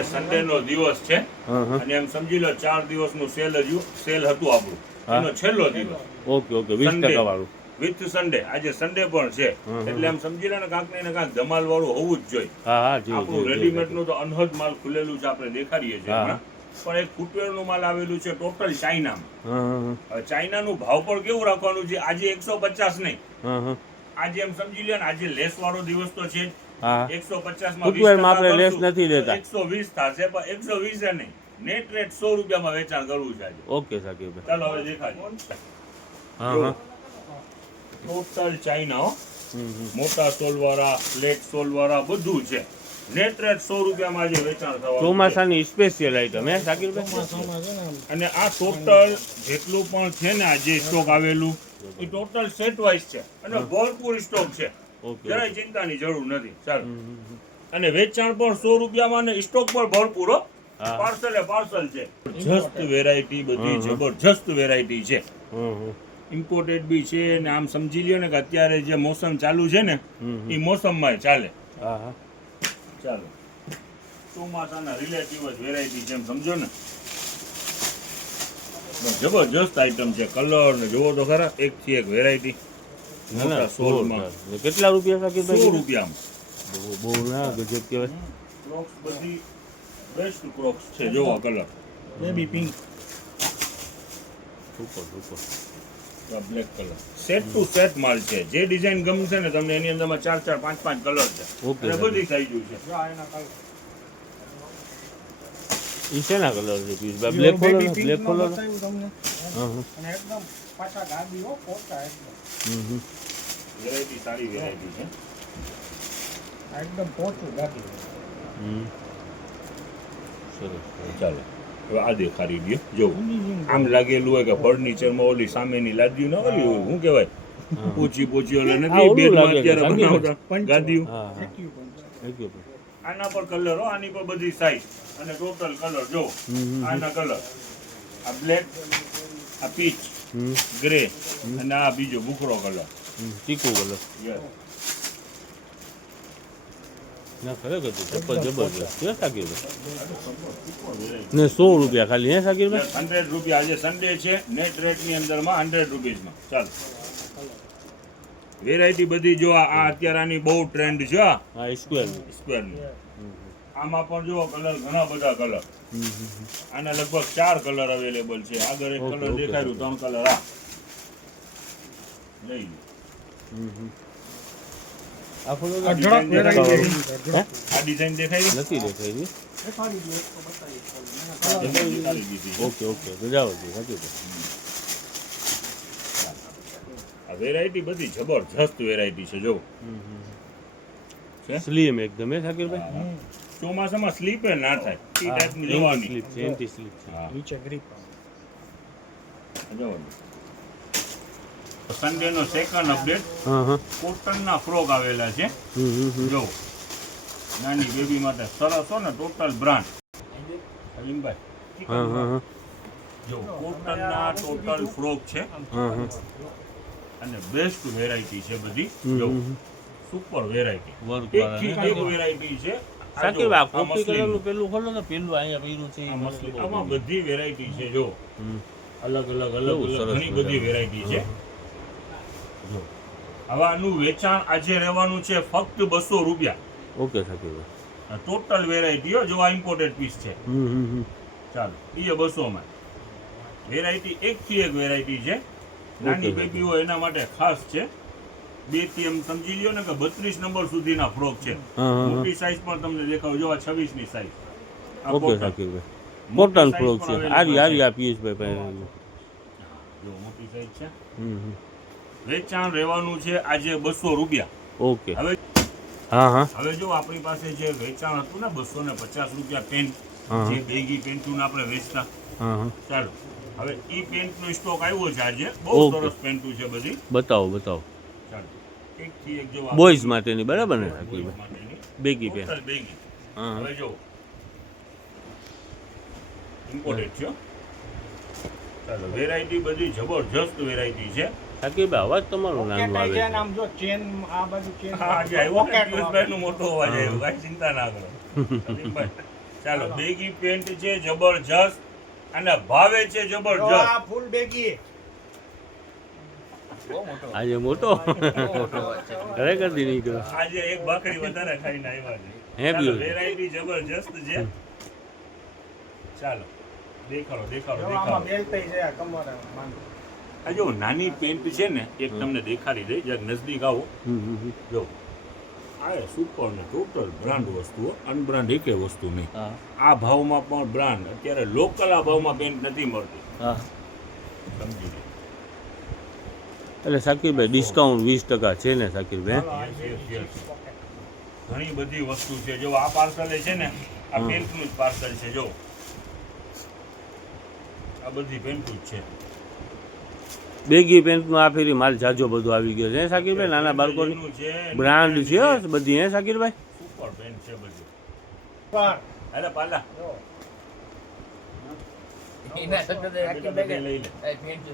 આજે સન્ડે નો દિવસ છે અને એમ સમજી લો 4 દિવસનું સેલ હતું આપણું, એનો છેલ્લો દિવસ. ઓકે ઓકે 20% વાળું વિથ સન્ડે. આજે સન્ડે પણ છે એટલે એમ સમજી લો ને કાંક ને કાંક ધમાલ વાળું હોવું જ જોઈએ. હા હા આપણું રેડીમેડ નું તો અનહદ માલ ખુલેલું છે, આપણે દેખાડીએ છીએ. પણ એક ફૂટવેર નું માલ આવેલું છે ટોટલ ચાઇનામાં. ચાઇના નું ભાવ પણ કેવું રાખવાનું છે, આજે 150 નહીં, આજે એમ સમજી લો ને આજે લેસ વાળો દિવસ તો છે. 150 માં 20% લેસ નથી લેતા, 120 થશે, પણ 120 નહીં, નેટ રેટ 100 રૂપિયામાં વેચાણ કરવું છે આજે. ઓકે સાકીબ, ચાલો હવે દેખાડીએ. ટોટલ ચાઇના, મોટા સોલ વાળા, ફ્લેટ સોલ વાળા બધું છે. નેટ રેટ 100 રૂપિયામાં આજે વેચાણ થવાનું. ચોમાસાની સ્પેશિયલ આઈટમ હે સાકીરભાઈ. અને આ ટોટલ જેટલું પણ છે ને આજે સ્ટોક આવેલું એ ટોટલ સેટ વાઇઝ છે અને ભરપૂર સ્ટોક છે, જરાય ચિંતાની જરૂર નથી. ચાલો, અને વેચાણ પણ 100 રૂપિયામાં ને સ્ટોક પણ ભરપૂર. પાર્સલ છે, જબરજસ્ત વેરાયટી, બધી જબરજસ્ત વેરાયટી છે. ઇમ્પોર્ટેડ બી છે ને આમ સમજી લ્યો ને કે અત્યારે જે મોસમ ચાલુ છે ને એ મોસમમાં ચાલે. ચાલો, ચોમાસાના રિલેટિવ જ વેરાયટી છે એમ સમજો ને. જબરજસ્ત આઈટમ છે, કલર ને જોવો તો ખરા, એક થી એક વેરાયટી. મોટા સોલમાં કેટલા રૂપિયા સાકીરભાઈ? 100 રૂપિયામાં. બહુ ના ગજબ કહેવાય. ક્રોક્સ બધી બેસ્ટ ક્રોક્સ છે, જોવો colour baby pink, super. Black colour, set to set માલ છે. જે ડિઝાઇન ગમશે ને તમને એની અંદરમાં 4 5 કલર છે અને બધી સાઈઝ છે. ઈ શેના કલર છે piece? Black colour, black colour તમને અને એકદમ પાછા ગાડીઓ પોતા એકદમ વેરાયટી સારી વેરાયટી છે, એકદમ પોચું ગાડી. સરસ. ચાલો હવે આ દેખાડી દો. જો આમ લાગેલું હોય કે ફર્નિચરમાં ઓલી સામેની લાદીઓ ના ઓલી હોય, શું કહેવાય, પોચી ઓલે નથી બેડમાં અત્યારે બનાવતા ગાદીઓ. આના પર કલર, આની પર બધી સાઈઝ અને ટોટલ કલર જો. આના કલર, આ બ્લેક, આ પીચ, ગ્રે અને આ બીજો ભૂખરો કલર, ચીકુ કલર. ના ખરેખર જબરજસ્ત છે સાકીરભાઈ. ને 100 રૂપિયા ખાલી હે સાકીરભાઈ? 100 રૂપિયા. આજે સન્ડે છે, નેટ રેટ ની અંદરમાં 100 રૂપીસમાં. ચાલો, વેરાયટી બધી જો. આ અત્યારે આની બહુ ટ્રેન્ડ છે. હા, સ્ક્વેરની. આમાં પણ જો કલર, ઘણા બધા કલર. આના લગભગ 4 કલર અવેલેબલ છે. આગળ એક કલર દેખાડ્યું, 3 કલર. આ લઈ લો. આ ડિઝાઇન દેખાય નથી દેખાઈ. ઓકે જાઓ આ વેરાયટી બધી જબરજસ્ત વેરાયટી છે જો. સ્લીમ એકદમ હે સાકીરભાઈ. ચોમાસામાં સ્લીપ ના થાય એ ટાઈપની લેવાની. સ્લીપ છે, એન્ટી સ્લીપ છે. નીચે ગ્રીપ. જો સન્ડે નો સેકન્ડ અપડેટ. કોટનના ફ્રોક આવેલા છે. જો નાની બેબી માટે સરસ હો ને, ટોટલ બ્રાન્ડ. જો કોટનના ટોટલ ફ્રોક છે અને બેસ્ટ વેરાયટી છે બધી. જો સુપર વેરાયટી, એક વેરાયટી છે. સાકીરભાઈ કોફી કલરનું પેલું ખોલો ને, પેલું અહીંયા પીરું છે. આમાં બધી વેરાયટી છે જો, અલગ ઘણી બધી વેરાયટી છે. જો હવે આનું વેચાણ આજે રહેવાનું છે ફક્ત 200 રૂપિયા. ઓકે સાકીરભાઈ. ટોટલ વેરાયટી જો. આ ઇમ્પોર્ટેડ પીસ છે. ચાલો, એ 200 માં વેરાયટી, એક થી એક વેરાયટી છે. નાની બેબી હોય એના માટે ખાસ છે. 2 થી એમ સમજી લ્યો ને કે 32 નંબર સુધીના ફ્રોક છે. મોટી સાઈઝ પણ તમને દેખાવ જો, આ 26 ની સાઈઝ. ઓકે સાકીરભાઈ, કોટન ફ્રોક છે. આરી આ પિયુષભાઈ જો મોટી સાઈઝ છે. વેચાણ રહેવાનું છે આજે 200 રૂપિયા. ઓકે. હવે જો આપણી પાસે જે વેચાણ હતું ને 250 રૂપિયા પેન્ટ, જે બેગી પેન્ટુને આપણે વેચતા. ચાલો, હવે ઈ પેન્ટ નો સ્ટોક આવ્યો છે આજે. બહુ સરસ પેન્ટુ છે બધી. બતાવો. ચાલો, એક થી એક જો બોયઝ માટેની, બરાબર ને સાકીરભાઈ? Baggy pant. બેગી. હવે જો ઇમ્પોર્ટેડ છે. ચાલો, વેરાયટી બધી જબરજસ્ત વેરાયટી છે. સાકીરભાઈ અવાજ તમારું નામ આવે છે. આમ જો ચેન, આ બાજુ ચેન. હા, આજે આવ્યો ને પિયુષભાઈ નો મોટો અવાજ આવ્યો. કાંઈ ચિંતા ના કરો. ચાલો બેગી પેન્ટ છે જબરજસ્ત અને ભાવે છે જો જબરજસ્ત. આ ફૂલ બેગી આજે મોટો ખરેખર દી નીકળ્યો આજે એક ભાખરી વધારે ખાઈને આવ્યા છે. હે ચાલો, બીજું? વેરાયટી જબરજસ્ત છે. ચાલો દેખાડો દેખાડો જો આમાં દેખાડો. બેલ થઈ જાય કમરે બાંધો. આ જો નાની પેન્ટ છે ને એક તમને દેખાડી દઈ જરાક નજદીક આવો. જો આ સુપર ને ટોટલ બ્રાન્ડ વસ્તુઓ અનબ્રાન્ડ એકે વસ્તુ નહીં. હા આ ભાવમાં પણ બ્રાન્ડ અત્યારે લોકલ આ ભાવમાં પેન્ટ નથી મળતી. હા સમજી લો. એટલે સાકીરભાઈ ડિસ્કાઉન્ટ 20% છે ને સાકીરભાઈ હાલો, આ yes, છે yes. 6 પોકેટ. ઘણી બધી વસ્તુ છે. જો આ પાર્સલ છે ને આ પેન્ટનું જ પાર્સલ છે. જો આ બધી પેન્ટું જ છે. બેગી પેન્ટમાં આ ફેરી માલ જાજો બધો આવી ગયો છે હે સાકીરભાઈ નાના બાળકોની એનું છે, બ્રાન્ડ એનું છે હો બધી હે સાકીરભાઈ સુપર પેન્ટ છે બધી. પર અરે પાલા જો એના શબ્દ લઈ લે. પેન્ટ